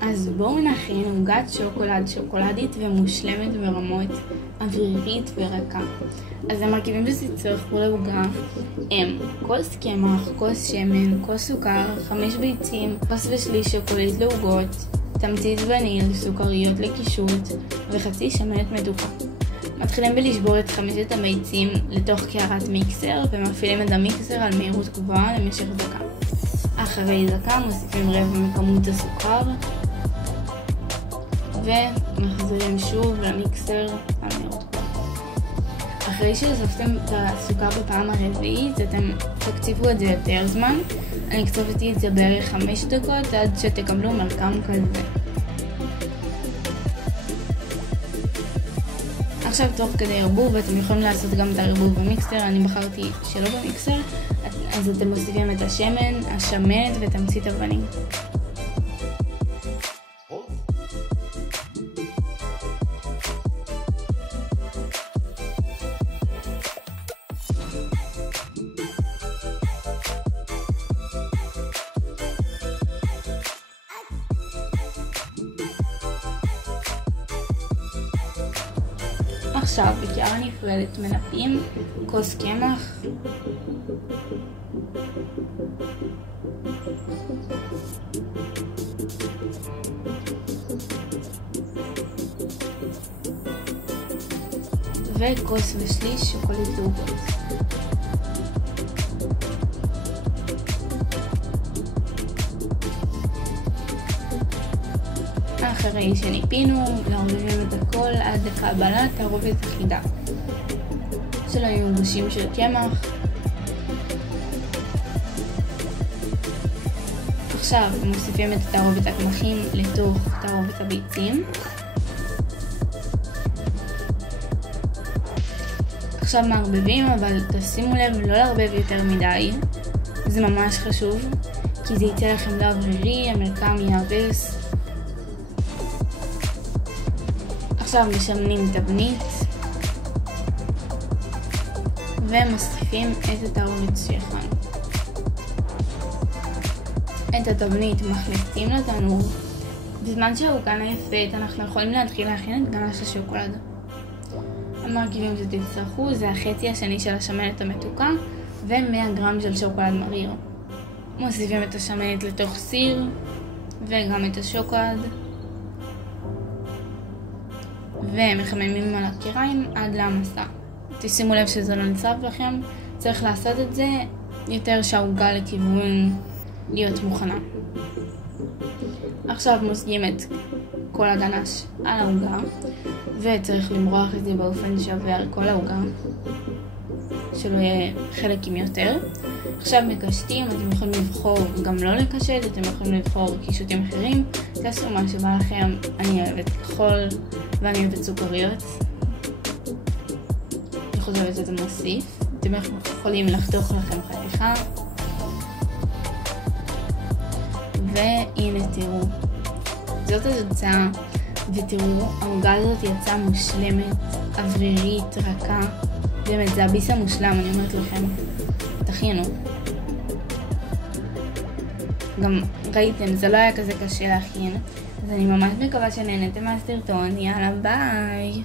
אז בואו נכין עוגת שוקולד שוקולדית ומושלמת ברמות, אוורירית ורכה. אז המרכיבים שתצטרכו לעוגה הם כוס קמח, כוס שמן, כוס סוכר, 5 ביצים, כוס ושליש שוקולית לעוגות, תמצית וניל, סוכריות לקישוט וחצי שמנת מתוקה. מתחילים בלשבור את 5 הביצים לתוך קערת מיקסר ומפעילים את המיקסר על מהירות גבוהה למשך דקה. אחרי דקה מוסיפים רבע מכמות הסוכר ומחזירים שוב למיקסר על מהירות גבוהה. אחרי שהוספתם את הסוכר בפעם הרביעית אתם תקציבו את זה יותר זמן. אני הקצבתי את זה בערך 5 דקות עד שתקבלו מרקם כזה. עכשיו תוך כדי ערבוב אתם יכולים לעשות גם את הערבוב במיקסר, אני בחרתי שלא במיקסר, אז אתם מוסיפים את השמן, השמנת ותמצית הוואניל. עכשיו בקערה נפרדת מנפים כוס קמח, וכוס ושליש שוקולית לעוגות. אחרי שניפינו, מערבבים את הכל עד לקבלת תערובת אחידה. שלא יהיו גושים של קמח. עכשיו מוסיפים את תערובת הקמחים לתוך תערובת הביצים. עכשיו מערבבים, אבל תשימו לב לא לערבב יותר מדי. זה ממש חשוב, כי זה ייצא לכם לא אוורירי, המרקם יאבס. עכשיו משמנים תבנית ומוסיפים את התערובת שהכנו. את התבנית מכניסים לתנור. בזמן שהעוגה נאפת אנחנו יכולים להתחיל להכין את גנש השוקולד. המרכיבים שתצטרכו זה החצי השני של השמנת המתוקה ו100 גרם של שוקולד מריר. מוסיפים את השמנת לתוך סיר וגם את השוקולד ומחממים על הקיריים עד להמסה. תשימו לב שזה לא נצרב לכם, צריך לעשות את זה יותר שהעוגה לכיוון להיות מוכנה. עכשיו מוזגים את כל הגנש על העוגה וצריך למרוח את זה באופן שווה על כל העוגה, שלא יהיה חלקים יותר. עכשיו מקשטים, אתם יכולים לבחור גם לא לקשט, אתם יכולים לבחור קישוטים אחרים, תעשו מה שבא לכם. אני אוהבת כחול ואני אוהבת סוכריות. אני חושבת שזה מוסיף. אתם יכולים לחתוך לכם חתיכה. והנה תראו, זאת התוצאה, ותראו, העוגה הזאת יצאה מושלמת, אוורירית, רכה. באמת, זה הביס המושלם, אני אומרת לכם, תכינו. גם ראיתם, זה לא היה כזה קשה להכין, אז אני ממש מקווה שנהנתם מהסרטון. יאללה, ביי!